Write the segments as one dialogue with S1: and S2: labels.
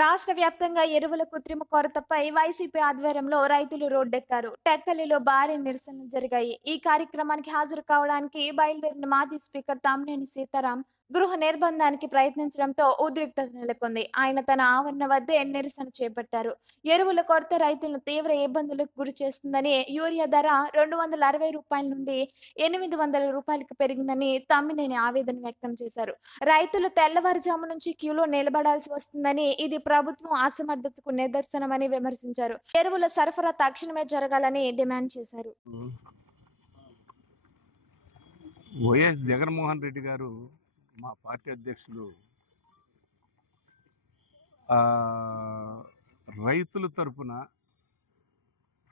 S1: రాష్ట్ర వ్యాప్తంగా ఎరువుల కృత్రిమ కొరతపై వైసీపీ ఆధ్వర్యంలో రైతులు రోడ్డెక్కారు. టెక్కలిలో భారీ నిరసనలు జరిగాయి. ఈ కార్యక్రమానికి హాజరు కావడానికి బయలుదేరిన మాజీ స్పీకర్ తమ్మినేని సీతారాం గృహ నిర్బంధానికి ప్రయత్నించడంతో ఉద్రిక్తత నెలకొంది ఆయన తన ఆవరణ వద్దే నిరసన చేపట్టారు ఎరువుల కొరత రైతులను తీవ్ర ఇబ్బందులకు గురి చేస్తుందని యూరియా ధర రెండు వందల అరవై రూపాయల నుండి ఎనిమిది వందల రూపాయలకు పెరిగిందని తమ్మినేని ఆవేదన వ్యక్తం చేశారు రైతులు తెల్లవారుజాము నుంచి క్యూలో నిలబడాల్సి వస్తుందని ఇది ప్రభుత్వం అసమర్థతకు నిదర్శనమని విమర్శించారు ఎరువుల సరఫరా తక్షణమే జరగాలని డిమాండ్ చేశారు
S2: వైఎస్ జగన్మోహన్ రెడ్డి గారు మా పార్టీ అధ్యక్షులు రైతుల తరపున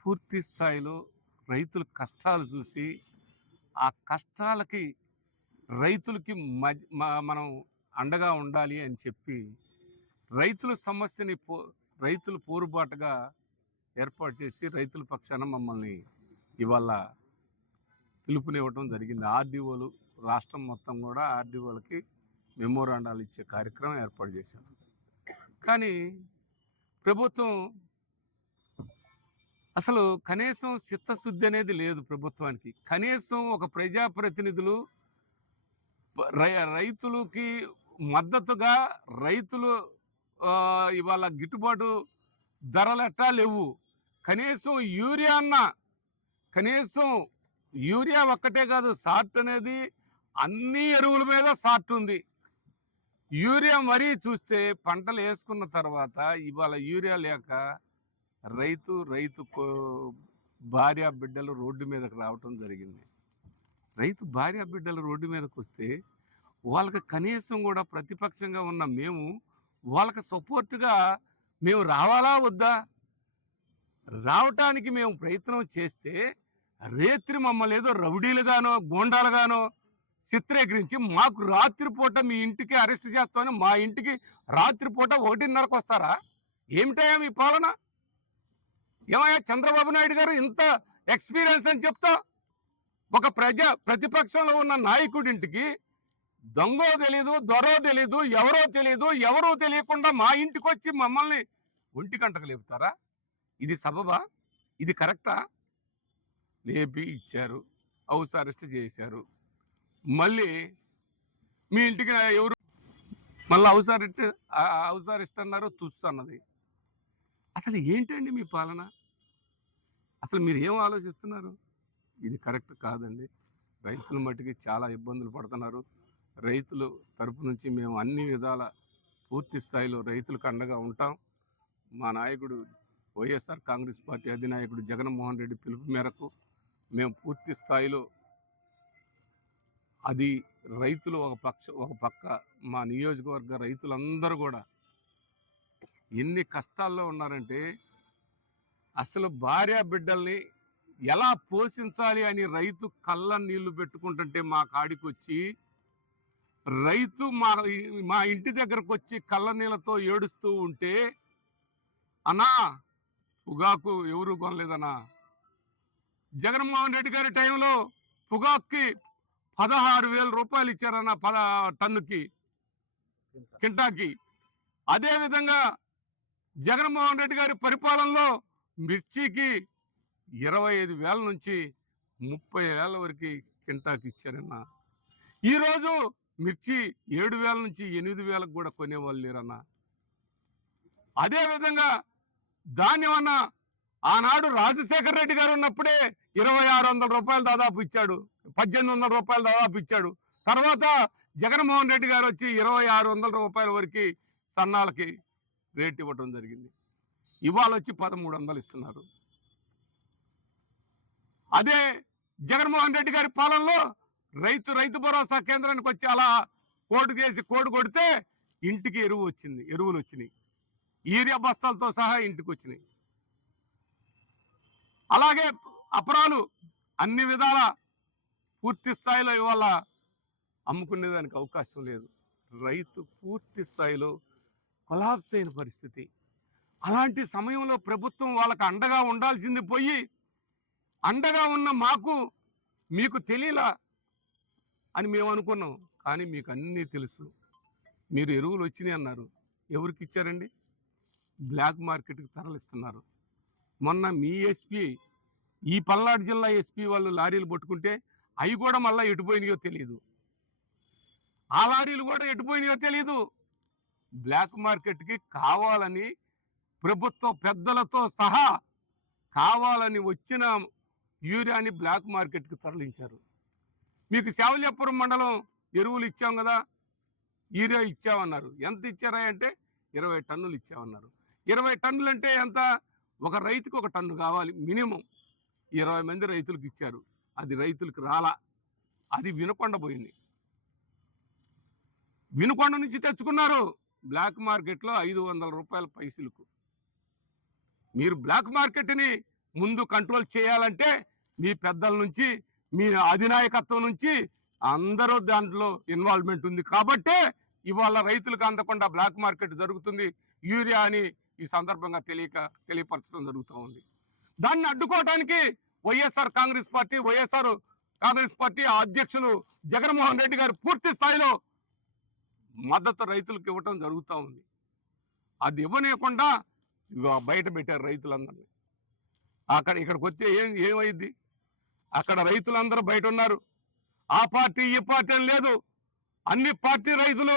S2: పూర్తి స్థాయిలో రైతుల కష్టాలు చూసి ఆ కష్టాలకి రైతులకి మ- మనం అండగా ఉండాలి అని చెప్పి రైతుల సమస్యని పో రైతులు పోరుబాటుగా ఏర్పాటు చేసి రైతుల పక్షాన మమ్మల్ని ఇవాళ పిలుపునివ్వటం జరిగింది. ఆర్డీఓలు రాష్ట్రం మొత్తం కూడా ఆర్డీఓలకి మెమోరాండాలు ఇచ్చే కార్యక్రమం ఏర్పాటు చేశారు. కానీ ప్రభుత్వం అసలు కనీసం చిత్తశుద్ధి అనేది లేదు ప్రభుత్వానికి. కనీసం ఒక ప్రజాప్రతినిధులు రై- రైతులకి మద్దతుగా రైతులు ఇవాళ గిట్టుబాటు ధరలు ఎట్టా లేవు. కనీసం యూరియా అన్న కనీసం యూరియా ఒక్కటే కాదు సార్ట్ అనేది అన్ని ఎరువుల మీద సాట్ ఉంది. యూరియా మరీ చూస్తే పంటలు వేసుకున్న తర్వాత ఇవాళ యూరియా లేక రైతు రైతు కో- భార్య బిడ్డలు రోడ్డు మీదకి రావటం జరిగింది. రైతు భార్య బిడ్డలు రోడ్డు మీదకు వస్తే వాళ్ళకి కనీసం కూడా ప్రతిపక్షంగా ఉన్న మేము వాళ్ళకి సపోర్టుగా మేము రావాలా వద్దా? రావటానికి మేము ప్రయత్నం చేస్తే రేత్రి మమ్మల్ని ఏదో రౌడీలుగానో గోండాలుగానో చిత్రీకరించి మాకు రాత్రిపూట మీ ఇంటికి అరెస్ట్ చేస్తామని మా ఇంటికి రాత్రిపూట ఒకటిన్నరకు వస్తారా? ఏమిటయా మీ పాలన? ఏమయ్యా చంద్రబాబు నాయుడు గారు ఇంత ఎక్స్పీరియన్స్ అని చెప్తా? ఒక ప్రజా ప్రతిపక్షంలో ఉన్న నాయకుడింటికి దొంగో తెలీదు దొరో తెలీదు ఎవరో తెలీదు ఎవరో తెలియకుండా మా ఇంటికి వచ్చి మమ్మల్ని ఒంటి గంటకు లేపుతారా? ఇది సబబా? ఇది కరెక్టా? లేపి ఇచ్చారు హౌస్ అరెస్ట్ చేశారు. మళ్ళీ మీ ఇంటికి ఎవరు మళ్ళీ అవసరం ఇట్ అవసరం ఇస్తున్నారు చూస్తున్నది అసలు ఏంటండి మీ పాలన? అసలు మీరు ఏం ఆలోచిస్తున్నారు? ఇది కరెక్ట్ కాదండి. రైతుల మట్టుకి చాలా ఇబ్బందులు పడుతున్నారు. రైతులు తరపు నుంచి మేము అన్ని విధాల పూర్తి స్థాయిలో రైతులకు అండగా ఉంటాం. మా నాయకుడు వైఎస్ఆర్ కాంగ్రెస్ పార్టీ అధినాయకుడు జగన్మోహన్ రెడ్డి పిలుపు మేరకు మేము పూర్తి స్థాయిలో అది రైతులు ఒక పక్ష ఒక పక్క మా నియోజకవర్గ రైతులందరూ కూడా ఎన్ని కష్టాల్లో ఉన్నారంటే అసలు భార్య బిడ్డల్ని ఎలా పోషించాలి అని రైతు కళ్ళ నీళ్ళు పెట్టుకుంటుంటే మా కాడికి వచ్చి రైతు మా మా ఇంటి దగ్గరకు వచ్చి కళ్ళ నీళ్ళతో ఏడుస్తూ ఉంటే అన్నా పొగాకు ఎవరు కొనలేదన్నా? జగన్మోహన్ రెడ్డి గారి టైంలో పొగాక్కి పదహారు వేల రూపాయలు ఇచ్చారన్న పద టన్నుకి కింటాకి. అదేవిధంగా జగన్మోహన్ రెడ్డి గారి పరిపాలనలో మిర్చికి ఇరవై ఐదు వేల నుంచి ముప్పై వేల వరకు కింటాకి ఇచ్చారన్న. ఈరోజు మిర్చి ఏడు వేల నుంచి ఎనిమిది వేలకు కూడా కొనేవాళ్ళు లేరన్న. అదేవిధంగా ధాన్యం అన్న ఆనాడు రాజశేఖర రెడ్డి గారు ఉన్నప్పుడే ఇరవై ఆరు వందల రూపాయలు దాదాపు ఇచ్చాడు. పద్దెనిమిది వందల రూపాయలు దాదాపు ఇచ్చాడు. తర్వాత జగన్మోహన్ రెడ్డి గారు వచ్చి ఇరవై ఆరు వందల రూపాయల వరకు సన్నాలకి రేట్ ఇవ్వడం జరిగింది. ఇవాళ వచ్చి పదమూడు వందలు ఇస్తున్నారు. అదే జగన్మోహన్ రెడ్డి గారి పాలనలో రైతు రైతు భరోసా కేంద్రానికి వచ్చి అలా కోటు చేసి కోడు కొడితే ఇంటికి ఎరువు వచ్చింది ఎరువులు వచ్చినాయి. ఈరియా బస్తాలతో సహా ఇంటికి వచ్చినాయి. అలాగే అపరాలు అన్ని విధాల పూర్తి స్థాయిలో ఇవాళ అమ్ముకునేదానికి అవకాశం లేదు. రైతు పూర్తి స్థాయిలో కొలాప్స్ అయిన పరిస్థితి. అలాంటి సమయంలో ప్రభుత్వం వాళ్ళకి అండగా ఉండాల్సింది పోయి అండగా ఉన్న మాకు మీకు తెలియలా అని మేము అనుకున్నాం. కానీ మీకు అన్నీ తెలుసు. మీరు ఎరువులు వచ్చినాయి అన్నారు. ఎవరికి ఇచ్చారండి? బ్లాక్ మార్కెట్కి తరలిస్తున్నారు. మొన్న మీ ఎస్పీ ఈ పల్నాడు జిల్లా ఎస్పీ వాళ్ళు లారీలు పట్టుకుంటే అవి కూడా మళ్ళీ ఎటుపోయినాయో తెలియదు ఆ లారీలు కూడా ఎటుపోయినాయో తెలియదు బ్లాక్ మార్కెట్కి కావాలని ప్రభుత్వ పెద్దలతో సహా కావాలని వచ్చిన యూరియాని బ్లాక్ మార్కెట్కి తరలించారు. మీకు శావల్యాపురం మండలం ఎరువులు ఇచ్చాం కదా యూరియా ఇచ్చామన్నారు. ఎంత ఇచ్చారా అంటే ఇరవై టన్నులు ఇచ్చామన్నారు. ఇరవై టన్నులు అంటే ఎంత? ఒక రైతుకు ఒక టన్ను కావాలి మినిమం. ఇరవై మంది రైతులకు ఇచ్చారు అది రైతులకు రాలా. అది వినకొండ పోయింది. వినుకొండ నుంచి తెచ్చుకున్నారు. బ్లాక్ మార్కెట్లో ఐదు వందల రూపాయల పైసలకు. మీరు బ్లాక్ మార్కెట్ని ముందు కంట్రోల్ చేయాలంటే మీ పెద్దల నుంచి మీ అధినాయకత్వం నుంచి అందరూ దాంట్లో ఇన్వాల్వ్మెంట్ ఉంది. కాబట్టే ఇవాళ రైతులకు అందకుండా బ్లాక్ మార్కెట్ జరుగుతుంది. యూరియా అని ఈ సందర్భంగా తెలియక తెలియపరచడం జరుగుతూ ఉంది. దాన్ని అడ్డుకోవడానికి YSR Congress party YSR Congress party అధ్యక్షులు జగన్మోహన్ రెడ్డి గారు పూర్తి స్థాయిలో మద్దతు రైతులకు ఇవ్వటం జరుగుతూ ఉంది. అది ఇవ్వనీయకుండా బయట పెట్టారు రైతులందరినీ. అక్కడ ఇక్కడికి వస్తే ఏం ఏమైంది? అక్కడ రైతులందరూ బయట ఉన్నారు. ఆ పార్టీ ఈ పార్టీ అని లేదు. అన్ని పార్టీ రైతులు.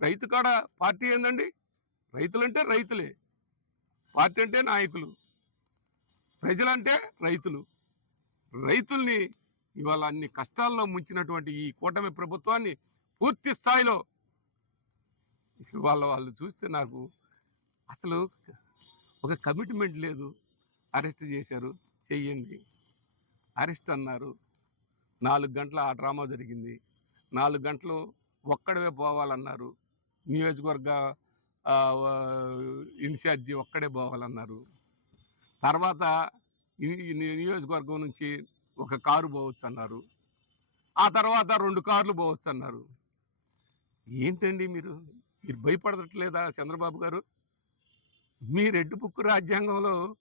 S2: రైతు కాడ పార్టీ ఏందండి? రైతులంటే రైతులే. పార్టీ అంటే నాయకులు. ప్రజలంటే రైతులు. రైతుల్ని ఇవాళ అన్ని కష్టాల్లో ముంచినటువంటి ఈ కూటమి ప్రభుత్వాన్ని పూర్తి స్థాయిలో ఇవాళ వాళ్ళు చూస్తే నాకు అసలు ఒక కమిట్మెంట్ లేదు. అరెస్ట్ చేశారు. చెయ్యండి. అరెస్ట్ అన్నారు. నాలుగు గంటల ఆ డ్రామా జరిగింది. నాలుగు గంటలు ఒక్కడవే పోవాలన్నారు. నియోజకవర్గ ఇన్ఛార్జి ఒక్కడే పోవాలన్నారు. తర్వాత ఈ- నియోజకవర్గం నుంచి ఒక కారు పోవచ్చు అన్నారు ఆ తర్వాత రెండు కార్లు పోవచ్చు అన్నారు ఏంటండి మీరు? మీరు భయపడట్లేదా చంద్రబాబు గారు? మీ రెడ్డు బుక్ రాజ్యాంగంలో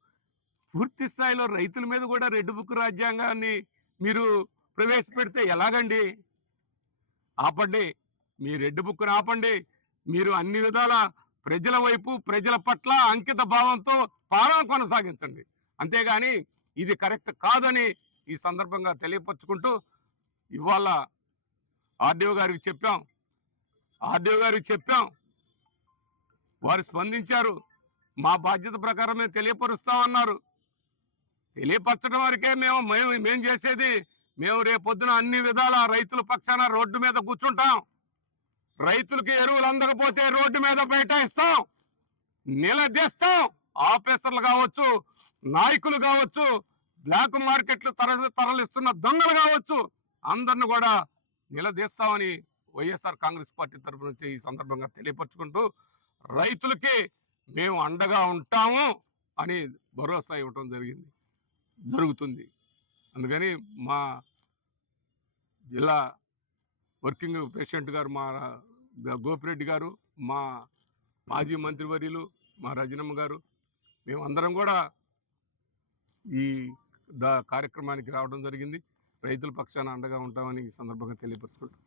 S2: పూర్తి స్థాయిలో రైతుల మీద కూడా రెడ్ బుక్ రాజ్యాంగాన్ని మీరు ప్రవేశపెడితే ఎలాగండి? ఆపండి. మీ రెడ్డు బుక్ను ఆపండి. మీరు అన్ని విధాల ప్రజల వైపు ప్రజల పట్ల అంకిత భావంతో పాలన కొనసాగించండి. అంతేగాని ఇది కరెక్ట్ కాదని ఈ సందర్భంగా తెలియపరుచుకుంటూ ఇవాళ ఆర్డీఓ గారికి చెప్పాం. ఆర్డీఓ గారికి చెప్పాం. వారు స్పందించారు. మా బాధ్యత ప్రకారమే తెలియపరుస్తామన్నారు తెలియపరచడం వరకే మేము మేము మేము చేసేది మేము రేపొద్దున అన్ని విధాల రైతుల పక్షాన రోడ్డు మీద కూర్చుంటాం. రైతులకి ఎరువులు అందకపోతే రోడ్డు మీద బైఠాయిస్తాం నిలదీస్తాం. ఆఫీసర్లు కావచ్చు నాయకులు కావచ్చు బ్లాక్ మార్కెట్లు తరలి తరలిస్తున్న దొంగలు కావచ్చు అందరిని కూడా నిలదీస్తామని వైఎస్ఆర్ కాంగ్రెస్ పార్టీ తరఫు నుంచి ఈ సందర్భంగా తెలియపరుచుకుంటూ రైతులకి మేము అండగా ఉంటాము అని భరోసా ఇవ్వటం జరిగింది జరుగుతుంది. అందుకని మా జిల్లా వర్కింగ్ ప్రెసిడెంట్ గారు మా గోపిరెడ్డి గారు మా మాజీ మంత్రివర్యులు మా రజనమ్మ గారు మేమందరం కూడా ఈ దా కార్యక్రమానికి రావడం జరిగింది. రైతుల పక్షాన అండగా ఉంటామని ఈ సందర్భంగా తెలియపరుచుకుంటాం